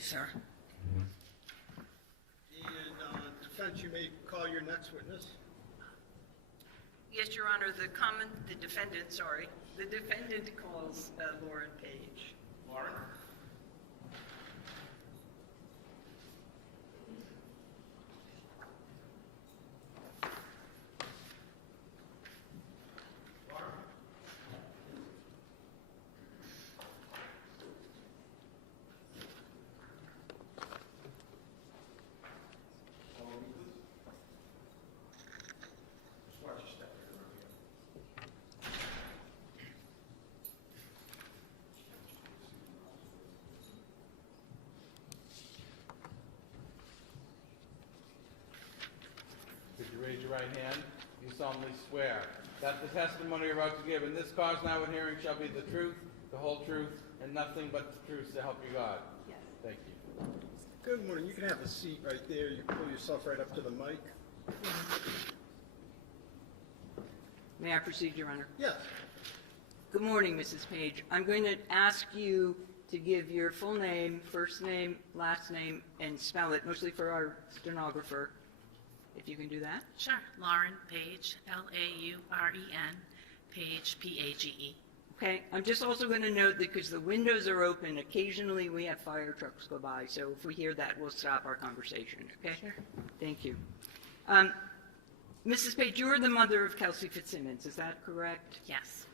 you, sir. And defense, you may call your next witness. Yes, Your Honor, the defendant calls Lauren Page. Lauren? Could you raise your right hand? You solemnly swear that the testimony you're about to give in this cause now in hearing shall be the truth, the whole truth, and nothing but the truth, so help you God. Yes. Thank you. Good morning. You can have a seat right there. You pull yourself right up to the mic. May I proceed, Your Honor? Yes. Good morning, Mrs. Page. I'm going to ask you to give your full name, first name, last name, and spell it, mostly for our stenographer, if you can do that. Sure. Lauren Page, Lauren, Page, Page. Okay, I'm just also going to note that because the windows are open, occasionally we have fire trucks go by, so if we hear that, we'll stop our conversation, okay? Sure. Thank you. Mrs. Page, you're the mother of Kelsey Fitzsimmons, is that correct? Yes.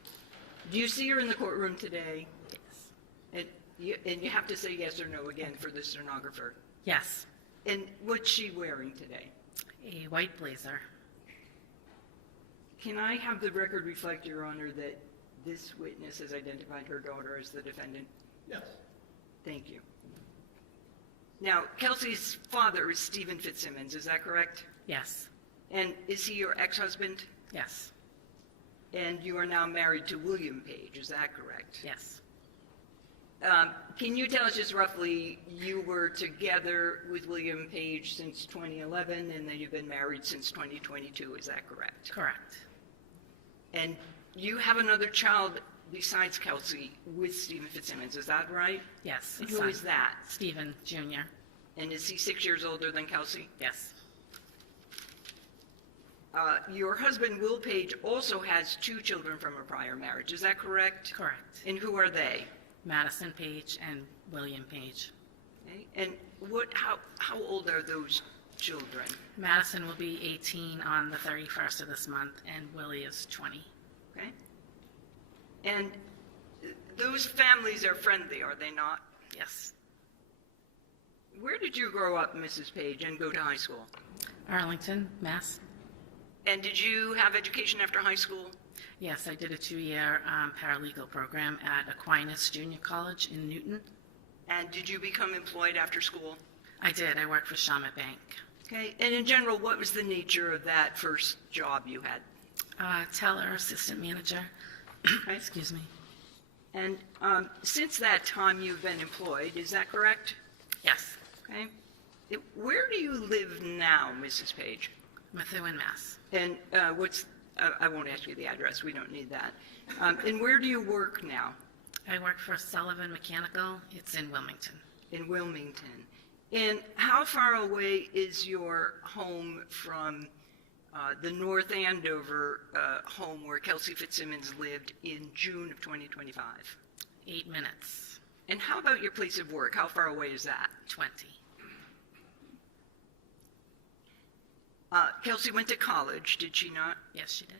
Do you see her in the courtroom today? Yes. And you have to say yes or no again for the stenographer. Yes. And what's she wearing today? A white blazer. Can I have the record reflect, Your Honor, that this witness has identified her daughter as the defendant? Yes. Thank you. Now, Kelsey's father is Stephen Fitzsimmons, is that correct? Yes. And is he your ex-husband? Yes. And you are now married to William Page, is that correct? Yes. Can you tell us just roughly, you were together with William Page since 2011, and then you've been married since 2022, is that correct? Correct. And you have another child besides Kelsey with Stephen Fitzsimmons, is that right? Yes. And who is that? Stephen Jr. And is he 6 years older than Kelsey? Yes. Your husband, Will Page, also has 2 children from a prior marriage, is that correct? Correct. And who are they? Madison Page and William Page. Okay. And how old are those children? Madison will be 18 on the 31st of this month, and Willie is 20. Okay. And those families are friendly, are they not? Yes. Where did you grow up, Mrs. Page, and go to high school? Arlington, Mass. And did you have education after high school? Yes, I did a 2-year paralegal program at Aquinas Junior College in Newton. And did you become employed after school? I did. I worked for Shawmut Bank. Okay. And in general, what was the nature of that first job you had? Teller, assistant manager. Okay. Excuse me. And since that time, you've been employed, is that correct? Yes. Okay. Where do you live now, Mrs. Page? Methuen, Mass. And I won't ask you the address, we don't need that. And where do you work now? I work for Sullivan Mechanical. It's in Wilmington. In Wilmington. And how far away is your home from the North Andover home where Kelsey Fitzsimmons lived in June of 2025? 8 minutes. And how about your place of work? How far away is that? 20. Kelsey went to college, did she not? Yes, she did.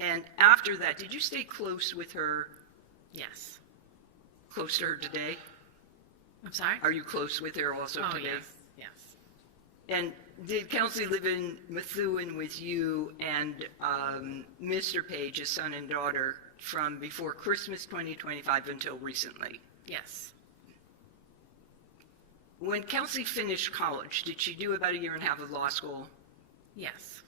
And after that, did you stay close with her? Yes. Close to her today? I'm sorry? Are you close with her also Oh, today? yes. Yes. And did Kelsey live in Methuen with you and Mr. Page, his son and daughter, from before Christmas 2025 until recently? Yes. When Kelsey finished college, did she do about 1.5 years of law school? Yes.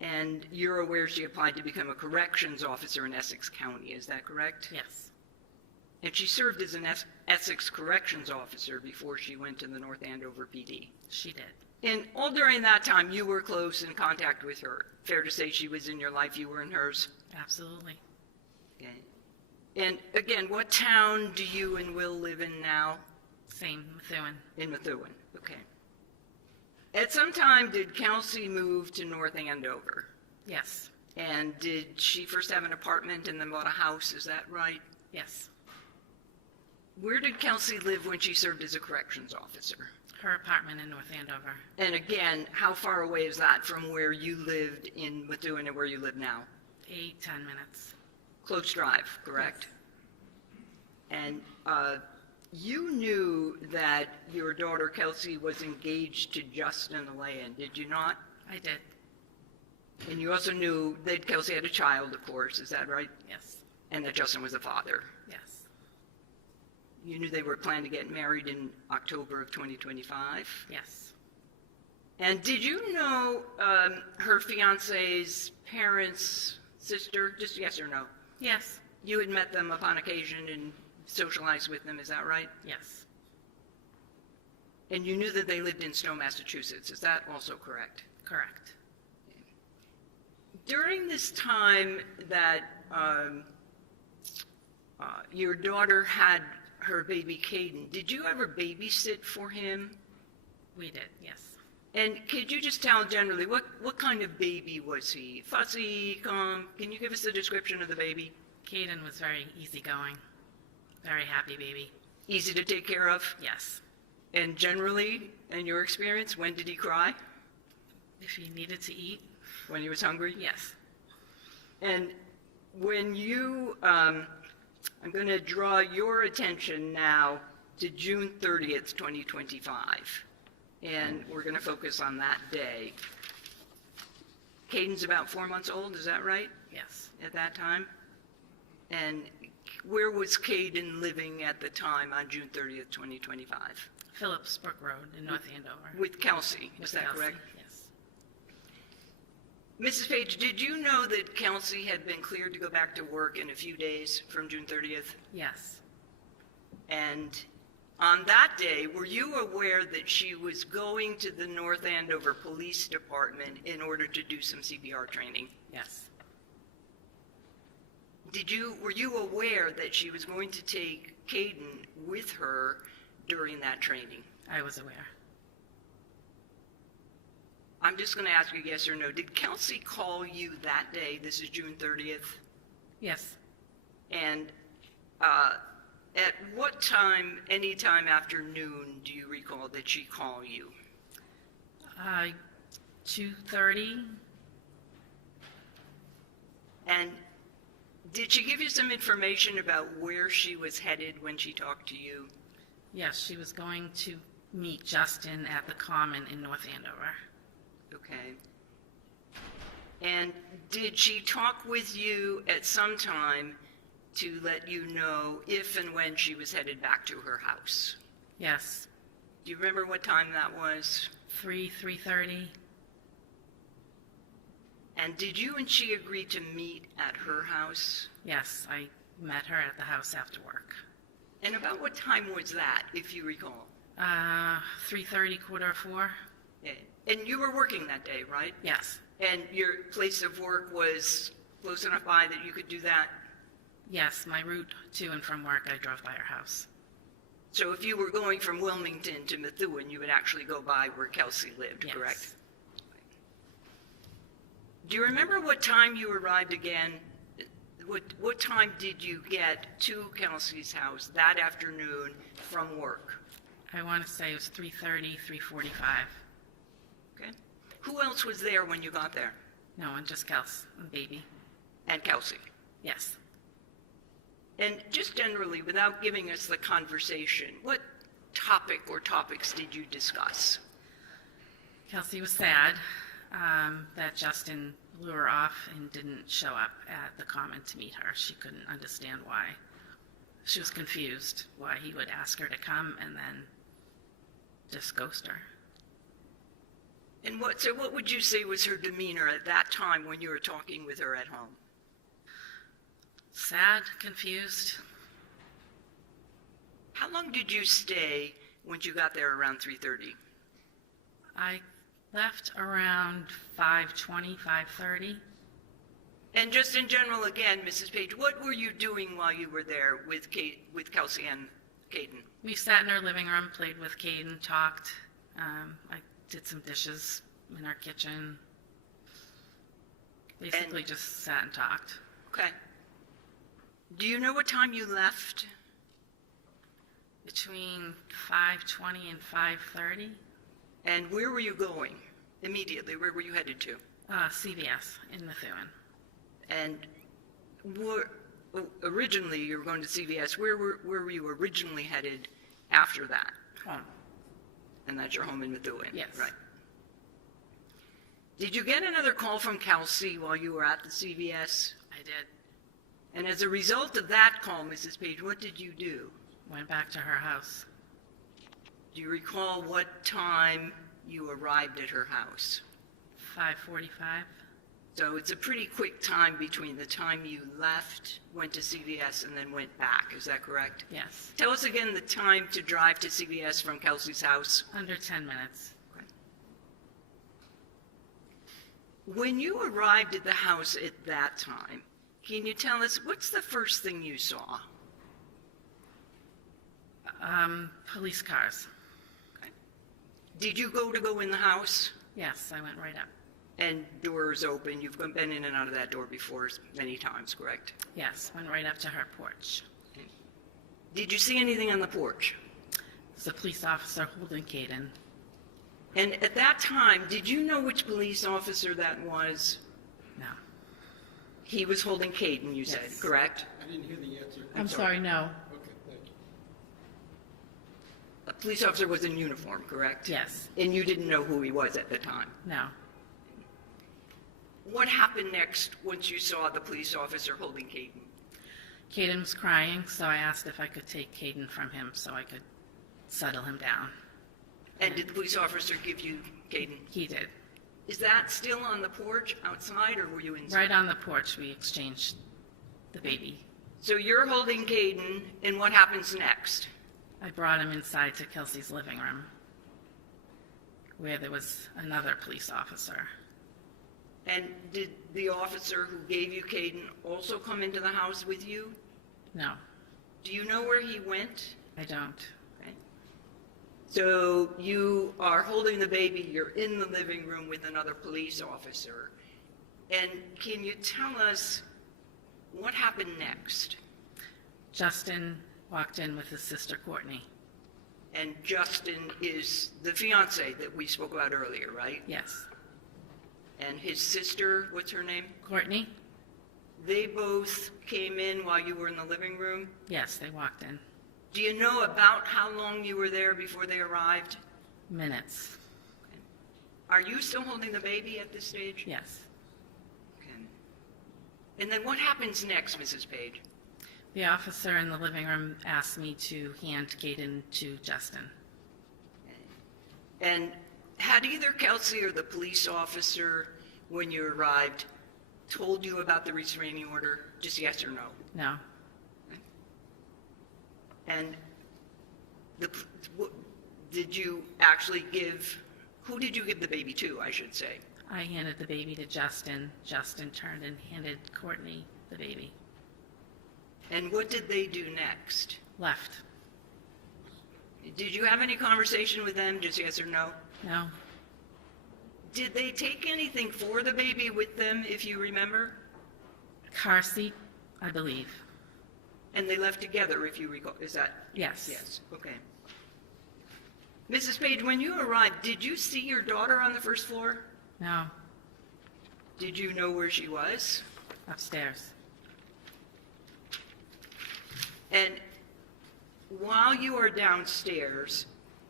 And you're aware she applied to become a corrections officer in Essex County, is that correct? Yes. And she served as an Essex corrections officer before she went to the North Andover PD. She did. And all during that time, you were close in contact with her. Fair to say she was in your life, you were in hers? Absolutely. Okay. And again, what town do you and Will live in now? Same, Methuen. In Methuen, okay. At some time, did Kelsey move to North Andover? Yes, And did she first have an apartment and then bought a house, is that right? yes. Where did Kelsey live when she served as a corrections officer? Her apartment in North Andover, And again, how far away is that from where you lived in Methuen and where you live now? 10 minutes. Close drive, correct? And you knew that your daughter Kelsey was engaged to Justin Aylaian, did you not? I did, And you also knew that Kelsey had a child, of course, is that right? yes, And that Justin was a father. yes, You knew they were planning to get married in October of 2025. yes, And did you know her fiance's parents, sister, just yes or no? yes, You had met them upon occasion and socialized with them, is that right? yes, And you knew that they lived in Stowe, Massachusetts, is that also correct? correct. During this time that your daughter had her baby Kaden, did you ever babysit for him? We did, yes. And could you just tell generally, what kind of baby was he? Fussy, calm? Can you give us a description of the baby? Kaden was very easygoing, very happy baby. Easy to take care of? Yes, And generally, in your experience, when did he cry? if he needed to eat, When he was hungry? yes, And when you, I'm going to draw your attention now to June 30th, 2025. And we're going to focus on that day. Caden's about 4 months old, is that right, yes. at that time? And where was Kaden living at the time on June 30th, 2025? Phillipsbrook Road in North Andover. With Kelsey, is With that Kelsey, correct? Yes, Mrs. Page, did you know that Kelsey had been cleared to go back to work in a few days from June 30th? yes, And on that day, were you aware that she was going to the North Andover Police Department in order to do some CPR training? yes, Were you aware that she was going to take Kaden with her during that training? I was aware. I'm just going to ask you yes or no. Did Kelsey call you that day? This is June 30th. Yes, And at what time, any time after noon, do you recall that she called you? 2:30, And did she give you some information about where she was headed when she talked to you? yes, she was going to meet Justin at the Common in North Andover. Okay. And did she talk with you at some time to let you know if and when she was headed back to her house? Yes, Do you remember what time that was? 3:30, And did you and she agree to meet at her house? yes, I met her at the house after work. And about what time was that, if you recall? 3:30, 3:45, Yeah. And you were working that day, right? yes, And your place of work was close enough by that you could do that? yes, my route to and from work, I drove by her house. So if you were going from Wilmington to Methuen, you would actually go by where Kelsey lived, Yes. correct? Do you remember what time you arrived again? What time did you get to Kelsey's house that afternoon from work? I want to say it was 3:30, 3:45. Okay. Who else was there when you got there? No, and just Kels and baby. And Kelsey. Yes, And just generally, without giving us the conversation, what topic or topics did you discuss? Kelsey was sad that Justin blew her off and didn't show up at the Common to meet her. She couldn't understand why. She was confused why he would ask her to come and then just ghost her. And what would you say was her demeanor at that time when you were talking with her at home? Sad, confused. How long did you stay once you got there around 3:30? I left around 5:20, 5:30. And just in general, again, Mrs. Page, what were you doing while you were there with Kelsey and Kaden? We sat in our living room, played with Kaden, talked. I did some dishes in our kitchen. Basically just sat and talked. Okay. Do you know what time you left? Between 5:20 and 5:30, And where were you going immediately? Where were you headed to? CVS in Methuen. And originally you were going to CVS. Where were you originally headed after that? Home. And that's your home in Methuen? Yes. Right. Did you get another call from Kelsey while you were at the CVS? I did. And as a result of that call, Mrs. Page, what did you do? Went back to her house. Do you recall what time you arrived at her house? 5:45. So it's a pretty quick time between the time you left, went to CVS, and then went back. Is that correct? Yes. Tell us again the time to drive to CVS from Kelsey's house. Under 10 minutes. When you arrived at the house at that time, can you tell us what's the first thing you saw? Police cars. Did you go in the house? Yes, I went right up. And doors open. You've been in and out of that door before many times, correct? Yes, went right up to her porch. Did you see anything on the porch? There's a police officer holding Kaden. And at that time, did you know which police officer that was? No. He was holding Kaden, you said, Yes. correct? I didn't hear the answer. I'm sorry, no. Okay, thank you. A police officer was in uniform, correct? Yes. And you didn't know who he was at the time? No. What happened next once you saw the police officer holding Kaden? Kaden was crying, so I asked if I could take Kaden from him so I could settle him down. And did the police officer give you Kaden? He did. Is that still on the porch outside, or were you inside? Right on the porch, we exchanged the baby. So you're holding Kaden, and what happens next? I brought him inside to Kelsey's living room, where there was another police officer. And did the officer who gave you Kaden also come into the house with you? No, Do you know where he went? I don't. Okay. So you are holding the baby, you're in the living room with another police officer. And can you tell us what happened next? Justin walked in with his sister, Courtney. And Justin is the fiance that we spoke about earlier, right? Yes. And his sister, what's her name? Courtney? They both came in while you were in the living room. Yes, they walked in. Do you know about how long you were there before they arrived? Minutes. Are you still holding the baby at this stage? Yes. Okay. And then what happens next, Mrs. Page? The officer in the living room asked me to hand Kaden to Justin. And had either Kelsey or the police officer, when you arrived, told you about the restraining order? Just yes or no? No. And did you actually who did you give the baby to, I should say? I handed the baby to Justin. Justin turned and handed Courtney the baby. And what did they do next? Left. Did you have any conversation with them, just yes or no? No. Did they take anything for the baby with them, if you remember? Car seat, I believe. And they left together, if you recall. Is that? Yes. Yes, okay. Mrs. Page, when you arrived, did you see your daughter on the first floor? No. Did you know where she was? Upstairs. And while you were downstairs,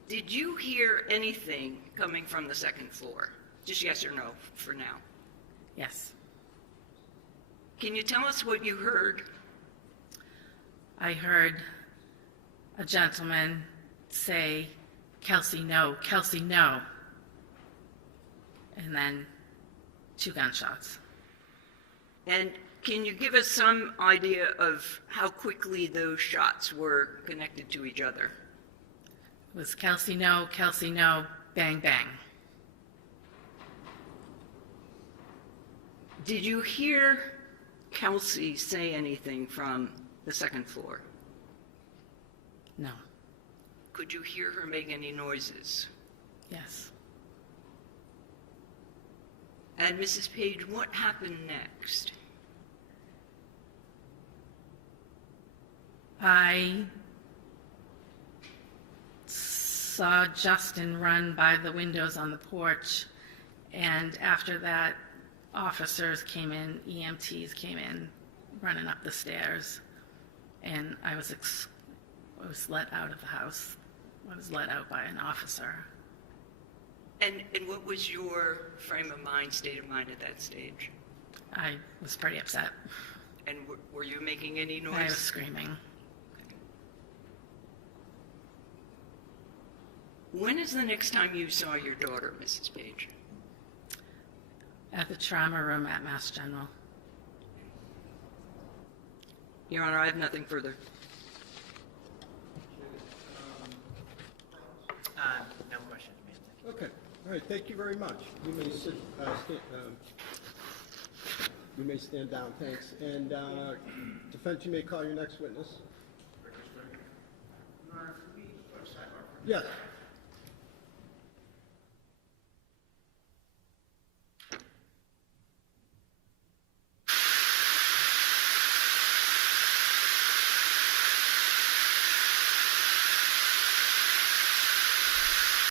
did you hear anything coming from the second floor? Just yes or no for now. Yes. Can you tell us what you heard? I heard a gentleman say, "Kelsey, no, Kelsey, no." And then 2 gunshots. And can you give us some idea of how quickly those shots were connected to each other? It was Kelsey, no, bang, bang. Did you hear Kelsey say anything from the second floor? No. Could you hear her make any noises? Yes. And Mrs. Page, what happened next? I saw Justin run by the windows on the porch, and after that, officers came in, EMTs came in, running up the stairs, and I was let out of the house. I was let out by an officer. And what was your frame of mind, state of mind at that stage? I was pretty upset. And were you making any noise? I was screaming. When is the next time you saw your daughter, Mrs. Page? At the trauma room at Mass General. Your Honor, I have nothing further. No questions, ma'am. Okay, all right, thank you very much. You may sit, you may stand down, thanks. And defense, you may call your next witness. Yes.